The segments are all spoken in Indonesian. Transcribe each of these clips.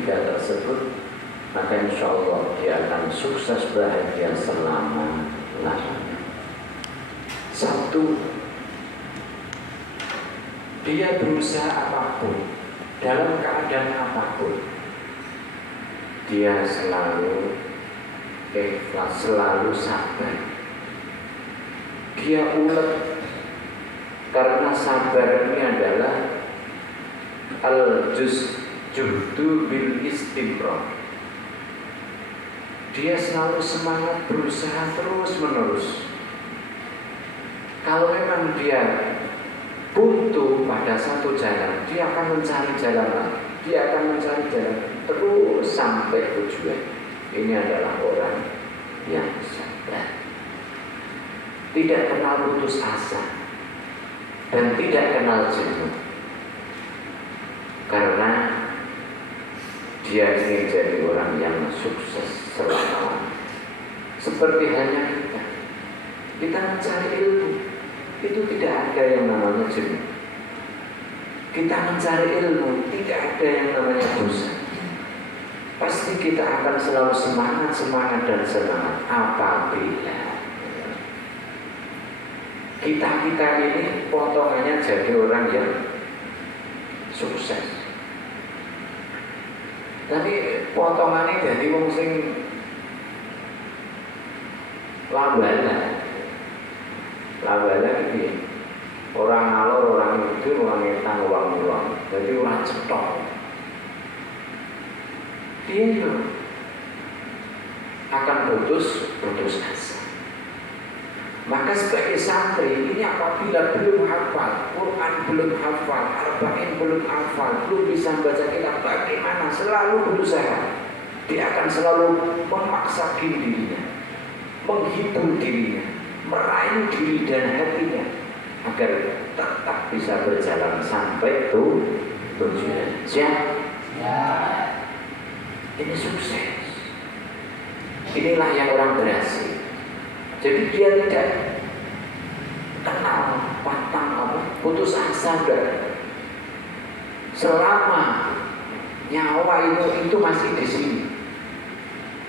tiga tersebut, maka insya Allah dia akan sukses bahagia selama-lamanya. Satu, dia berusaha apapun, dalam keadaan apapun, dia selalu ikhlas, selalu sabar. Dia ulet, karena sabar ini adalah al-juhdu bil istimrar. Dia selalu semangat berusaha terus menerus. Kalau memang dia buntu pada satu jalan, dia akan mencari jalan lain. Dia akan mencari jalan terus sampai tujuan. Ini adalah orang yang sabar, tidak kenal putus asa dan tidak kenal jenuh, karena dia ingin jadi orang yang sukses selama-lamanya. Seperti halnya kita mencari ilmu, itu tidak ada yang namanya jenuh. Kita mencari ilmu, tidak ada yang namanya bosan. Pasti kita akan selalu semangat dan semangat. Apabila kita ini potongannya jadi orang yang sukses, tapi potongannya jadi wong sing lambala iki orang ngalor, orang itu, orang ngetang, orang jadi orang cetok. Dia akan putus asa. Maka sebagai santri ini apabila belum hafal Quran, belum hafal Arba'in, belum hafal, belum bisa baca kitab, bagaimana? Selalu berusaha. Dia akan selalu memaksakan dirinya, menghibur dirinya, meraih diri dan hatinya agar tetap bisa berjalan sampai tujuan. Siap? Ya. Ini sukses. Inilah yang orang berhasil. Jadi dia tidak kenal putus asa. Selama nyawa itu masih di sini,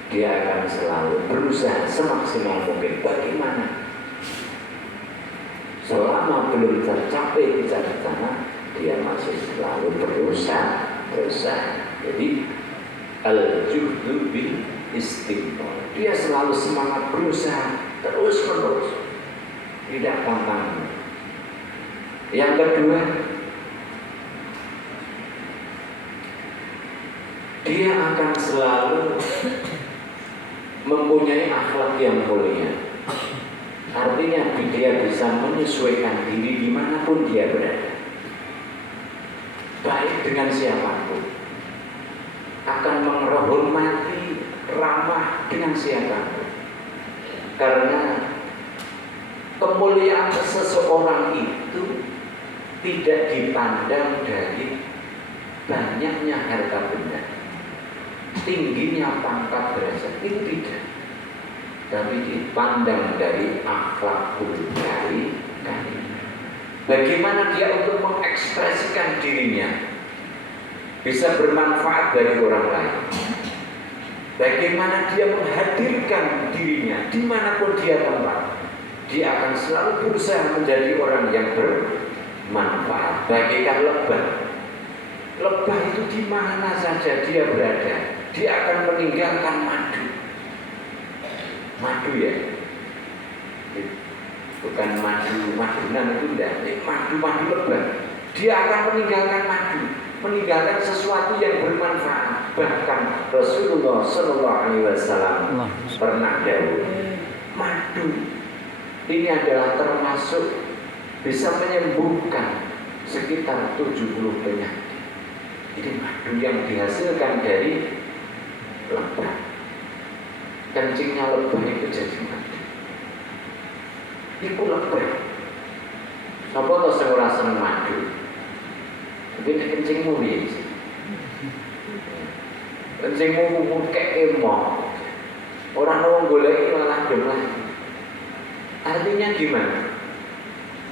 dia akan selalu berusaha semaksimal mungkin. Bagaimana? Selama belum tercapai cita-citanya, dia masih selalu berusaha. Jadi al-juhdu bil istimrar. Dia selalu semangat berusaha terus menerus, tidak pantang. Yang kedua, dia akan selalu mempunyai akhlak yang mulia. Artinya dia bisa menyesuaikan diri dimanapun dia berada, baik dengan siapapun, akan menghormati, ramah dengan siapapun. Karena kemuliaan seseorang itu tidak dipandang dari banyaknya harta benda, tingginya pangkat derajat, itu tidak, tapi dipandang dari akhlak budi. Bagaimana dia untuk mengekspresikan dirinya bisa bermanfaat dari orang lain. Bagaimana dia menghadirkan dirinya dimanapun dia tempat. Dia akan selalu berusaha menjadi orang yang bermanfaat. Bagaikan lebah. Lebah itu di mana saja dia berada, dia akan meninggalkan madu. Madu ya, bukan madunan itu tidak. Madu lebah. Dia akan meninggalkan madu, meninggalkan sesuatu yang bermanfaat. Bahkan Rasulullah SAW pernah dahulu, madu ini adalah termasuk bisa menyembuhkan sekitar 70 penyakit. Ini madu yang dihasilkan dari lebah. Kencingnya lebah itu jadi madu. Itu lebah. Sapa to sing ora seneng madu? Iki kencingmu piye? Kencingmu kek emoh. Orang wong goleki malah gemah. Artinya gimana?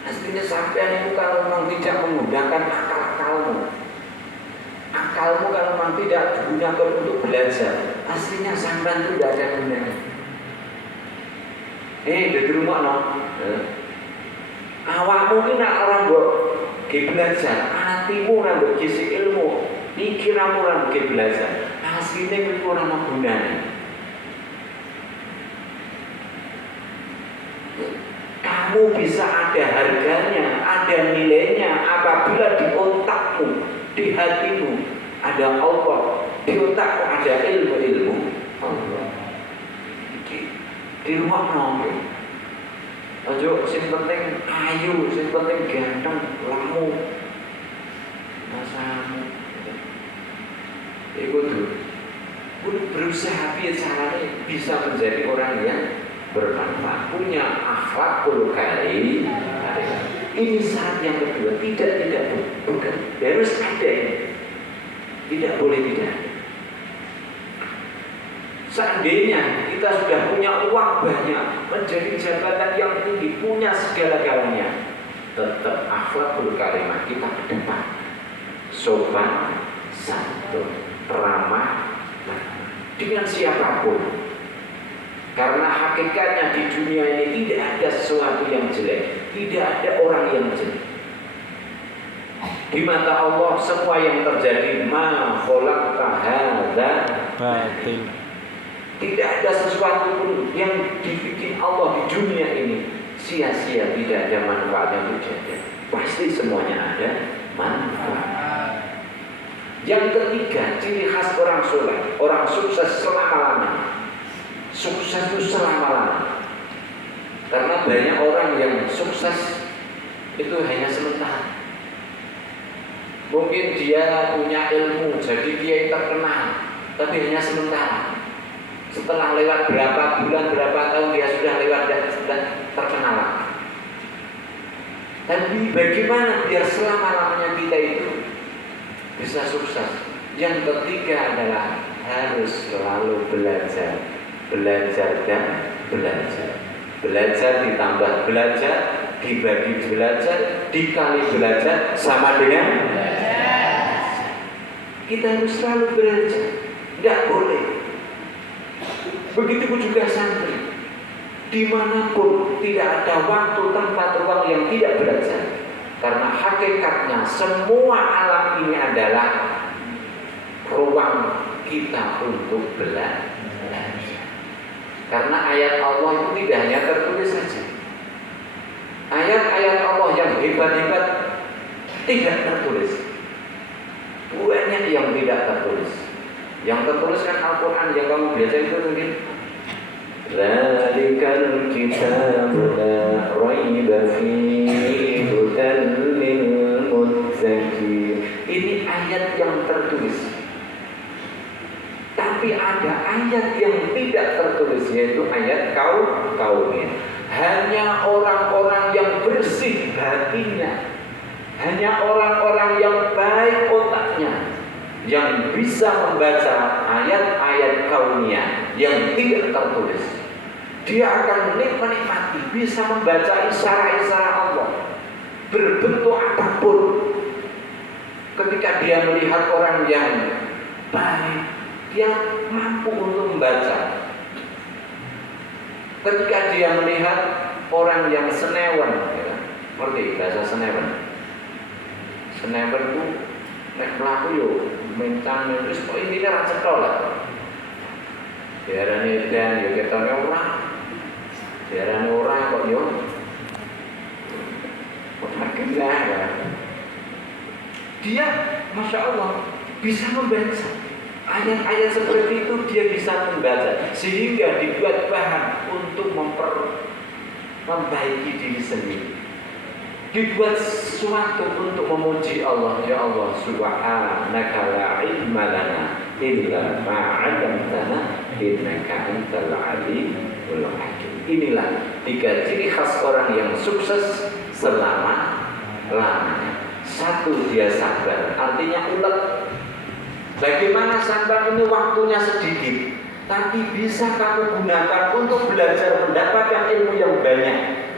Artinya sampean itu kalau memang tidak menggunakan akal-akalmu, akalmu kalau memang tidak digunakan untuk belajar, aslinya sampean itu tidak ada gunanya. Di rumah no, awakmu ini nak orang buat belajar, hatimu orang buat kisi ilmu, pikiranmu orang buat belajar, aslinya itu orang mau gunanya. Kamu bisa ada harganya, ada nilainya apabila di otakmu, di hatimu ada Allah, di otakmu ada ilmu Allah. Di rumah nomor, ayo sing penting ayu, sing penting ganteng, lamu, masamu. Iku tuh, berusaha caranya bisa menjadi orang yang bermanfaat, punya akhlakul karim. Ini syarat yang kedua, bukan harus ada ini, tidak boleh tidak. Seandainya kita sudah punya uang banyak, menjadi jabatan yang tinggi, punya segala-galanya, tetap akhlakul karimah kita ke depan, sopan santun, ramah dengan siapapun. Karena hakikatnya di dunia ini tidak ada sesuatu yang jelek, tidak ada orang yang jelek. Di mata Allah semua yang terjadi ma khalaqta hadza batil. Tidak ada sesuatu pun yang dibikin Allah di dunia ini sia-sia, tidak ada manfaat yang terjadi. Pasti semuanya ada manfaat. Yang ketiga, ciri khas orang soleh, orang sukses selama-lamanya. Sukses itu selama-lamanya. Karena banyak orang yang sukses itu hanya sementara. Mungkin dia punya ilmu, jadi dia terkenal, tapi hanya sementara. Setelah lewat berapa bulan, berapa tahun dia sudah lewat dan sudah terkenal. Tapi bagaimana biar selama-lamanya kita itu bisa sukses? Yang ketiga adalah harus selalu belajar. Belajar dan belajar. Belajar ditambah belajar, dibagi belajar, dikali belajar sama dengan belajar. Kita harus selalu belajar, tidak boleh. Begitu juga santri, dimanapun tidak ada waktu, tempat, ruang yang tidak belajar. Karena hakikatnya semua alam ini adalah ruang kita untuk belajar. Karena ayat Allah itu tidak hanya tertulis saja. Ayat-ayat Allah yang hebat-hebat tidak tertulis. Banyak yang tidak tertulis. Yang tertulis kan Al-Quran yang kamu biasa itu mungkin. Zalikal kitabu la raiba fihi hudan lil muttaqin. Ini ayat yang tertulis. Tapi ada ayat yang tidak tertulis, yaitu ayat kaumnya. Hanya orang-orang yang bersih hatinya, hanya orang-orang yang baik otaknya yang bisa membaca ayat-ayat kaumnya yang tidak tertulis. Dia akan menikmati, bisa membaca isyarat-isyarat Allah berbentuk apapun. Ketika dia melihat orang yang baik, dia mampu untuk membaca. Ketika dia melihat orang yang senewen, ya, ngerti bahasa senewen? Senewen itu nek mlaku yo mencang wis kok intine ra cetha lah. Diarani edan yo ketone ora. Diarani ora kok yo. Makin lah. Dia Masya Allah bisa membaca. Ayat-ayat seperti itu dia bisa membaca sehingga dibuat bahan untuk memperbaiki diri sendiri. Dibuat sesuatu untuk memuji Allah. Ya Allah subhanaka la ilma lana illa ma 'allamtana innaka antal alimul hakim. Inilah tiga ciri khas orang yang sukses selama-lamanya. Satu, dia sabar, artinya ulet. Bagaimana sabar ini waktunya sedikit, tapi bisa kamu gunakan untuk belajar mendapatkan ilmu yang banyak.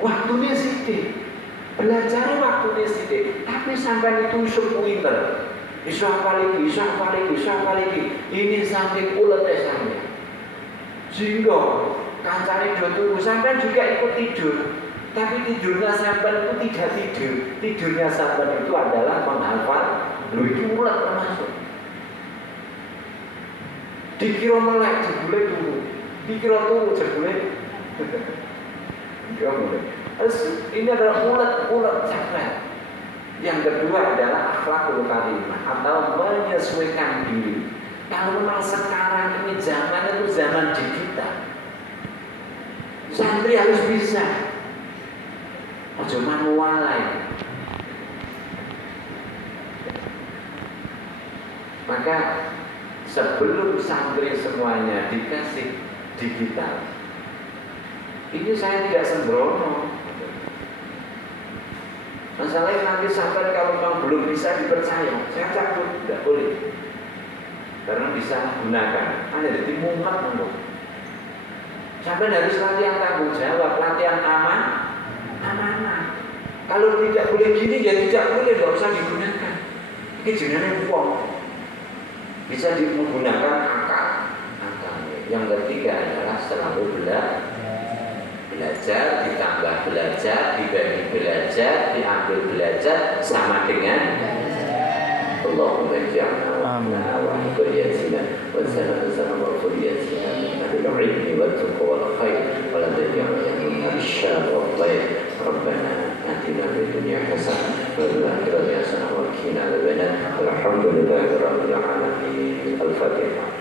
Waktunya sedikit, belajar waktunya sedikit, tapi sampai itu pinter. Iso apa lagi. Ini saking uletnya sampean. Sehingga kancane do turu sampean juga ikut tidur. Tapi tidurnya sampean itu tidak tidur. Tidurnya sampean itu adalah menghafal. Lho itu ulet termasuk. Dikira melek jebule turu. Dikira turu jebule. Ini adalah ulet sampean. Yang kedua adalah akhlakul karimah atau menyesuaikan diri. Kalau memang sekarang ini zaman itu zaman digital, santri harus bisa. Ojo manualai. Maka sebelum santri semuanya dikasih digital, ini saya tidak sembrono. Masalahnya nanti sampai kalau memang belum bisa dipercaya, saya cabut, tidak boleh. Karena bisa gunakan. Ada jadi mumet untuk. Sampai harus latihan tanggung jawab, latihan amanah. Kalau tidak boleh gini ya tidak boleh, tidak usah digunakan. Ini jenenge uang. Bisa digunakan akal. Yang ketiga adalah selalu belajar, ditambah belajar, dibagi belajar, diambil belajar sama dengan Allahumma ja'alna wa dhurriyyatina wa sallallahu wa dhurriyyatina min al-'ilmi wa taqwa wal khair wa la taj'alna min al-syarri wal khair. Rabbana atina fid dunya hasanah wa fil akhirati hasanah wa qina adzabannar. Alhamdulillahi rabbil alamin. Al-Fatihah.